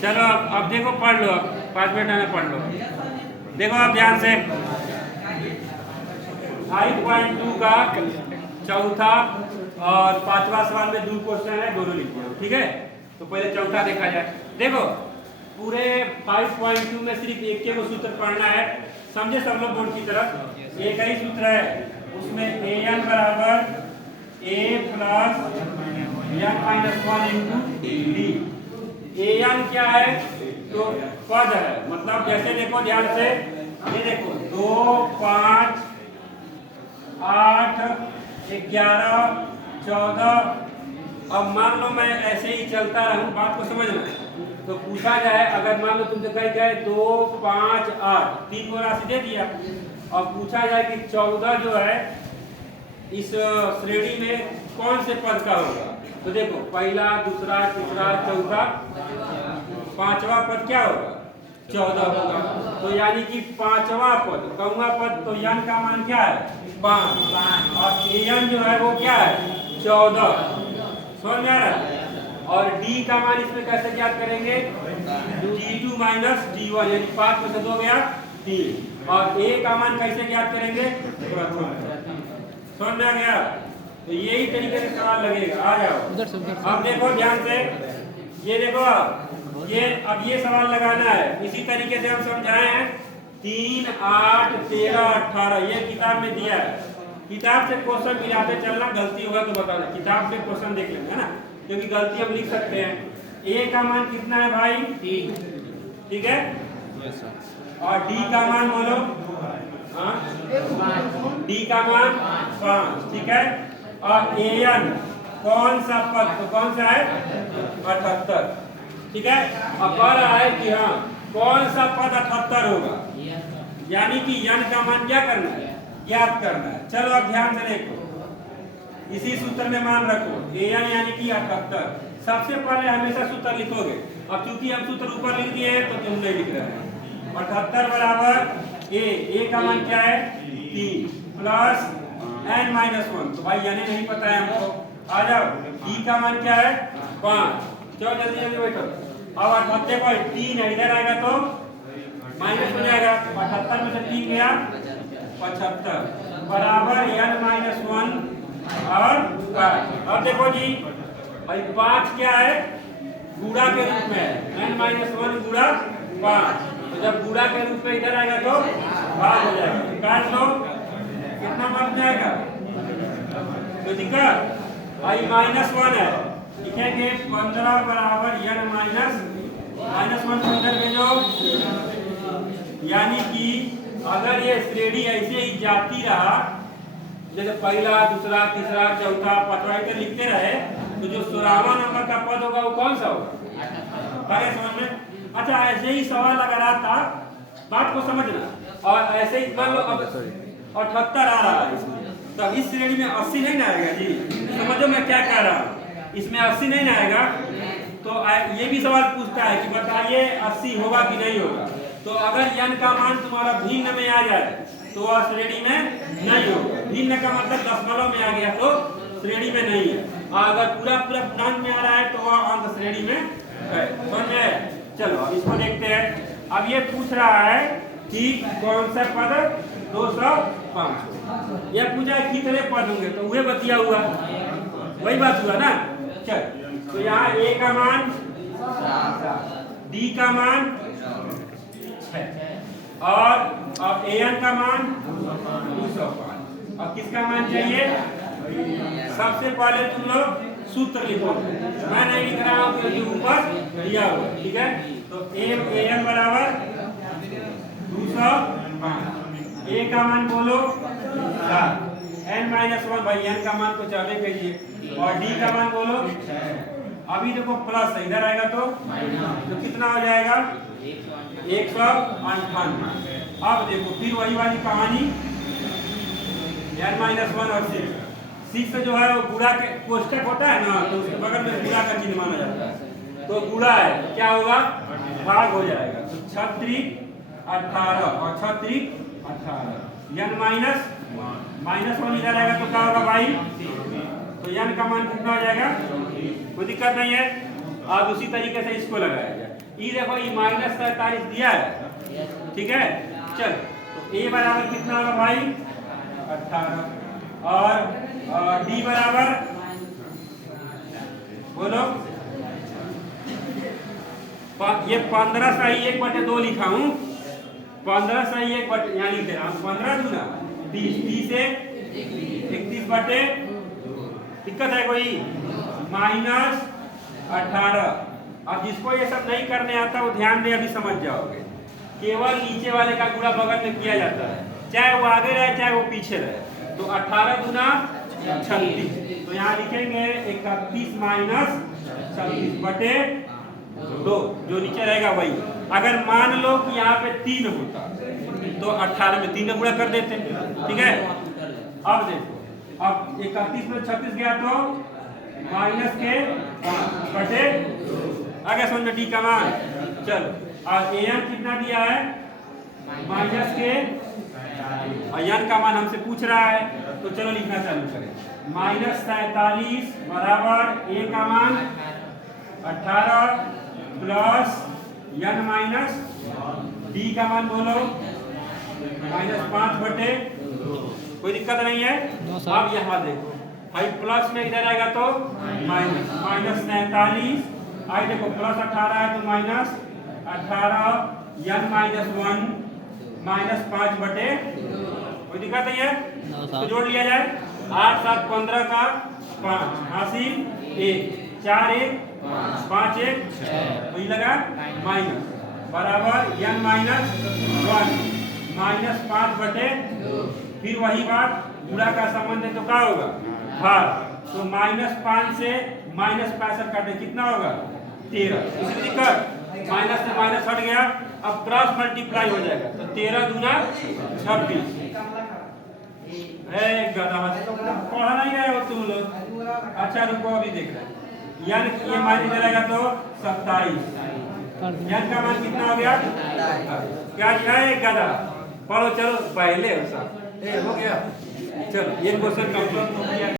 चलो अब देखो, पढ़ लो, 5 मिनट में पढ़ लो। देखो आप ध्यान से, 5.2 का चौथा और 5वां सवाल में 2 क्वेश्चन है, दोनों लिखते हो, ठीक है। तो पहले चौथा देखा जाए। देखो पूरे 5.2 में सिर्फ एक के सूत्र पढ़ना है, समझे सब लोग बोर्ड की तरफ। एक ही सूत्र है, उसमें an बराबर a plus n minus 1 into D. an क्या है? तो पद है, मतलब जैसे देखो ध्यान से, ये देखो 2, 5, 8, 11, 14। अब मान लो मैं ऐसे ही चलता रहूं, बात को समझना। तो पूछा जाए, अगर मान लो तुमसे कही जाए 2, 5, 8, 3 को राशि दे दिया, और पूछा जाए कि 14 जो है इस श्रेणी में कौन से पद का होगा, तो देखो पहला, दूसरा, तीसरा, चौथा, 5वां पद क्या होगा? 14 होगा। तो यानी कि 5वां पद, कौवा पद, तो n का मान क्या है? 5, और an जो है वो क्या है? 14। समझ में आ रहा है? और d का मान इसमें कैसे ज्ञात करेंगे? d2 माइनस d1, यानी 5 में से 2 गया 3। और a का मान कैसे ज्ञात करेंगे? समझ में आ गया? तो यही तरीके से सवाल लगेगा। आ जाओ, अब देखो ध्यान से, ये देखो ये अब ये सवाल लगाना है। इसी तरीके से हम समझाए हैं। 3, 8, 13, 18 ये किताब में दिया है। किताब से क्वेश्चन मिलाते चलना, गलती होगा तो बता दो, किताब से क्वेश्चन देख लेंगे, है ना, क्योंकि गलती हम लिख सकते हैं। a का मान कितना है भाई? 3, ठीक है। और d का मान बोलो, हाँ, d का मान 5, ठीक है। और an कौन सा पद, तो कौन सा है? 78, ठीक है। अब कह रहा है कि हाँ कौन सा पद 78 होगा, यानी कि n का मान क्या करना है? ज्ञात करना है। चलो अब ध्यान से देखो, इसी सूत्र में मान रखो an यानी कि 78। सबसे पहले हमेशा सूत्र लिखोगे। अब चूंकि हम सूत्र ऊपर लिख दिए हैं तो तुम नहीं लिख रहे हैं। 78 बराबर a का मान क्या है? 3 प्लस n माइनस 1, तो भाई यानी नहीं पता है हमको। आ जाओ, d का मान क्या है? 5। चलो जल्दी जल्दी बैठो। अब 78 पर 3 है, इधर आएगा तो माइनस हो जाएगा। 78 में से 3 गया 75 बराबर n माइनस 1 और 5। अब देखो जी भाई 5 क्या है? गुणा के रूप में है, n माइनस 1 गुणा 5। तो जब गुणा के रूप में इधर आएगा तो भाग हो जाएगा। काट लो, कितना बच जाएगा? तो दिक्कत भाई माइनस 1 है, लिखेंगे 15 बराबर n माइनस 1 को इधर भेजो। यानी कि अगर ये श्रेणी ऐसे ही जाती रहा, जैसे पहला, दूसरा, तीसरा, चौथा, 5वां ऐसे लिखते रहे, तो जो 16वां नंबर का पद होगा वो कौन सा होगा? अरे समझ में? अच्छा, ऐसे ही सवाल अगर आता, बात को समझना, और ऐसे ही मान लो अब 78 आ रहा है इसमें, तब इस श्रेणी में 80 नहीं ना आएगा जी। समझो मैं क्या कह रहा हूँ, इसमें 80 नहीं ना आएगा। तो ये भी सवाल पूछता है कि बताइए 80 होगा कि नहीं होगा। तो अगर n का मान तुम्हारा भिन्न में आ जाए तो वह श्रेणी में नहीं होगा। भिन्न का मतलब दशमलव में आ गया तो श्रेणी में नहीं है, और अगर पूरा पूरा पूर्णांक में आ रहा है तो वह अंक श्रेणी में है। समझ में? चलो अब इसको देखते हैं। अब ये पूछ रहा है कि कौन सा पद 205, यह पूछा है कितने पद होंगे, तो वह बतिया हुआ, वही बात हुआ ना। चल, तो यहाँ a का मान, d का मान 6 और अब an का मान 205। अब किसका मान चाहिए? सबसे पहले तुम लोग सूत्र लिखो, मैं नहीं लिख रहा हूँ क्योंकि ऊपर दिया हुआ, ठीक है। तो an बराबर 205, a का मान बोलो 7, n माइनस 1, भाई n का मान तो चाले कहिए, और d का मान बोलो। अभी देखो प्लस है, इधर आएगा तो कितना हो जाएगा? 198। अब देखो फिर वही वाली कहानी, n माइनस 1 और 6 जो है वो गुणा के कोष्टक होता है ना, तो उसके बगल में गुणा का चिन्ह माना जाता है। तो गुणा है, क्या होगा? भाग हो जाएगा। तो 36 18 और 36 18, n माइनस 1 इधर आएगा तो क्या होगा भाई? तो n का मान कितना हो जाएगा? कोई दिक्कत नहीं है। अब उसी तरीके से इसको लगाया जाए। ई देखो ई -43 दिया है, ठीक है। चल तो ए बराबर कितना होगा भाई 18 और डी बराबर बोलो ये 15 सही 1/2 लिखा हूँ। 15 सही 1/, यहाँ लिख दे रहा हूँ 15 दूना 20, 20 से 31/, दिक्कत है कोई -18। अब जिसको ये सब नहीं करने आता वो ध्यान दे, अभी समझ जाओगे। केवल नीचे वाले का गुणा बगल में किया जाता है, चाहे वो आगे रहे चाहे वो पीछे रहे। तो 18 दूना 36, तो यहाँ लिखेंगे 31 - 36/2, जो नीचे रहेगा वही। अगर मान लो कि यहाँ पे 3 होता तो 18 में 3 का गुणा कर देते, ठीक है। अब देखो, अब 31 में 36 गया तो -5/2 आगे समझ में डी का मान। चलो और एन कितना दिया है माइनस के, एन का मान हमसे पूछ रहा है, तो चलो लिखना चालू करें। -43 बराबर ए का मान 18 प्लस n माइनस डी का मान बोलो -5/2। कोई दिक्कत नहीं है। अब यहाँ देखो भाई प्लस में इधर आएगा तो -43, आई देखो प्लस 18 है तो -18 n -1 -5/2। कोई दिक्कत नहीं है, तो जोड़ लिया जाए। 8 7 15 का 5 हासिल 1 4 1 5 1 वही लगा माइनस बराबर n -1 -5/2। फिर वही बात गुणा का संबंध है तो क्या होगा भाग, तो -5 से -65 काटे कितना होगा 13। इसी दिक्कत माइनस से माइनस हट गया, अब क्रॉस मल्टीप्लाई हो जाएगा तो 13 दूना 26। पढ़ा नहीं गए हो तुम लोग। अच्छा रुको अभी देख रहे हैं। यान ये मान इधर आएगा तो 27, यान का मान कितना हो गया क्या है गधा। पढ़ो चलो पहले हो गया। चलो ये क्वेश्चन कंप्लीट हो गया।